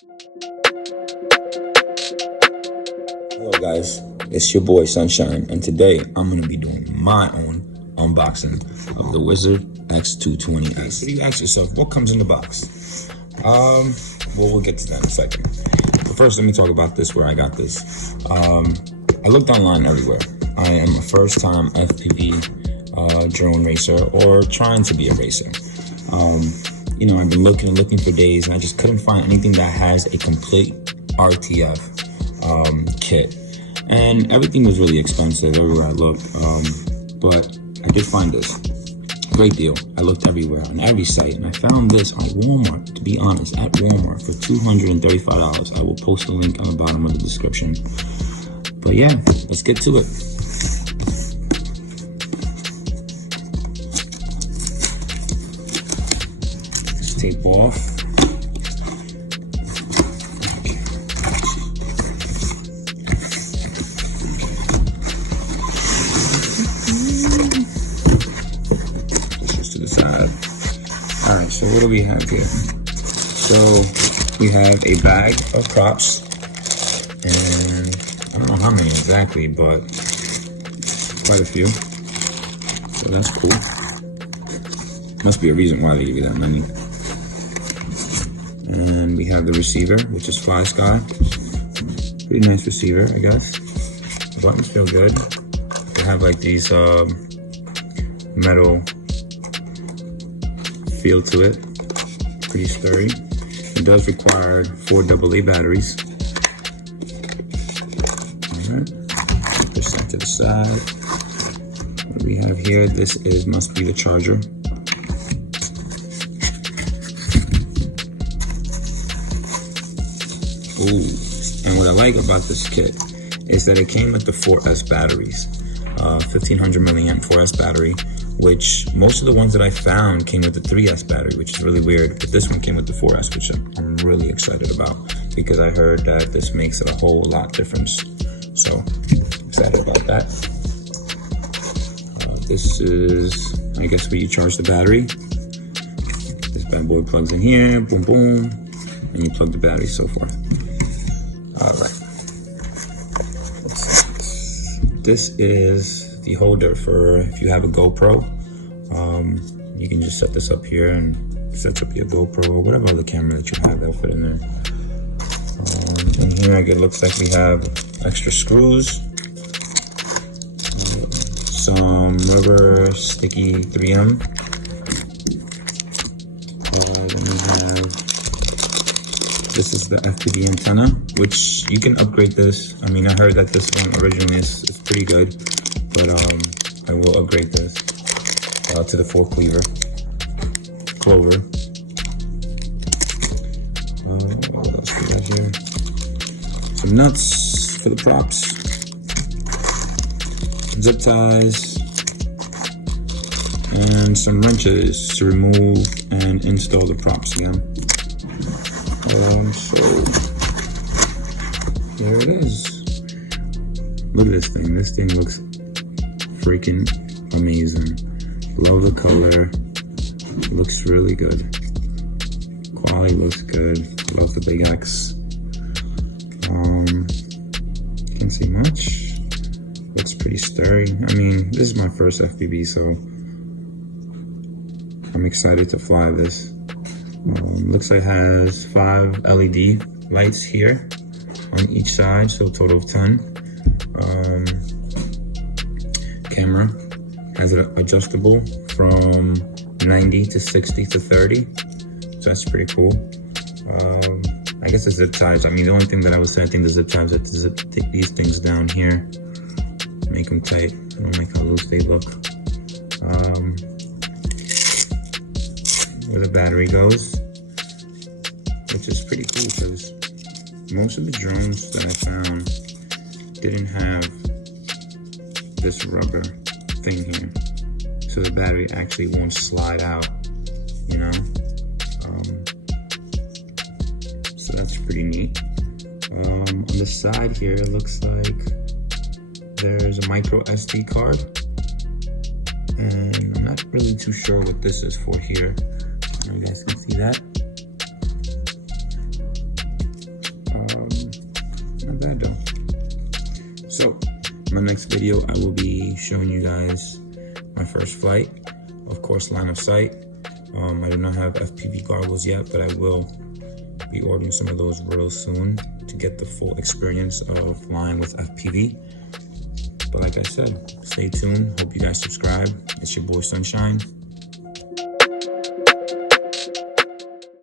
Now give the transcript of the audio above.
Hello guys, it's your boy Sunshine, and today I'm going to be doing my own unboxing of the Wizard x220s. So you ask yourself, what comes in the box? Well, we'll get to that in a second. But first, let me talk about this, where I got this. I looked online everywhere. I am a first-time FPV drone racer, or trying to be a racer. You know, I've been looking for days, and I just couldn't find anything that has a complete RTF kit, and everything was really expensive everywhere I looked, but I did find this great deal. I looked everywhere on every site, and I found this on Walmart. To be honest, at Walmart for $235. I will post a link on the bottom of the description. But yeah, let's get to it. Let's tape off. Alright, so what do we have here? So we have a bag of props, and I don't know how many exactly, but quite a few. So that's cool. Must be a reason why they give you that many. And we have the receiver, which is Fly Sky. Pretty nice receiver, I guess. The buttons feel good. They have like these metal feel to it, pretty sturdy. It does require 4 AA batteries. Alright, put this set to the side. What do we have here? This must be the charger. Ooh, and what I like about this kit is that it came with the 4S batteries, 1500 milliamp 4S battery, which most of the ones that I found came with the 3S battery, which is really weird. But this one came with the 4S, which I'm really excited about, because I heard that this makes a whole lot difference. So excited about that. This is, I guess, where you charge the battery. This bad boy plugs in here, boom, boom, and you plug the battery, so forth. All right. This is the holder for if you have a GoPro. You can just set this up here and set up your GoPro or whatever other camera that you have, they'll fit in there. And here it looks like we have extra screws, some rubber sticky 3M. Then we have, this is the FPV antenna, which you can upgrade this. I mean, I heard that this one originally is pretty good, but I will upgrade this to the 4 clover. What else we got here? Some nuts for the props, zip ties, and some wrenches to remove and install the props again. So there it is. Look at this thing. This thing looks freaking amazing. Love the color. Looks really good. Quality looks good. Love the big X. Can't see much. Looks pretty sturdy. I mean, this is my first FPV, so I'm excited to fly this. Looks like it has 5 LED lights here on each side, so a total of 10. Camera has it adjustable from 90 to 60 to 30, so that's pretty cool. I guess the zip ties, I mean, the only thing that I would say, I think the zip ties have to zip these things down here, make them tight. I don't like how loose they look. Where the battery goes, which is pretty cool, because most of the drones that I found didn't have this rubber thing here, so the battery actually won't slide out, you know. So that's pretty neat. On the side here, it looks like there's a micro SD card, and I'm not really too sure what this is for here. You guys can see that. my next video, I will be showing you guys my first flight. Of course, line of sight. I do not have FPV goggles yet, but I will be ordering some of those real soon to get the full experience of flying with FPV. But like I said, stay tuned. Hope you guys subscribe. It's your boy Sunshine.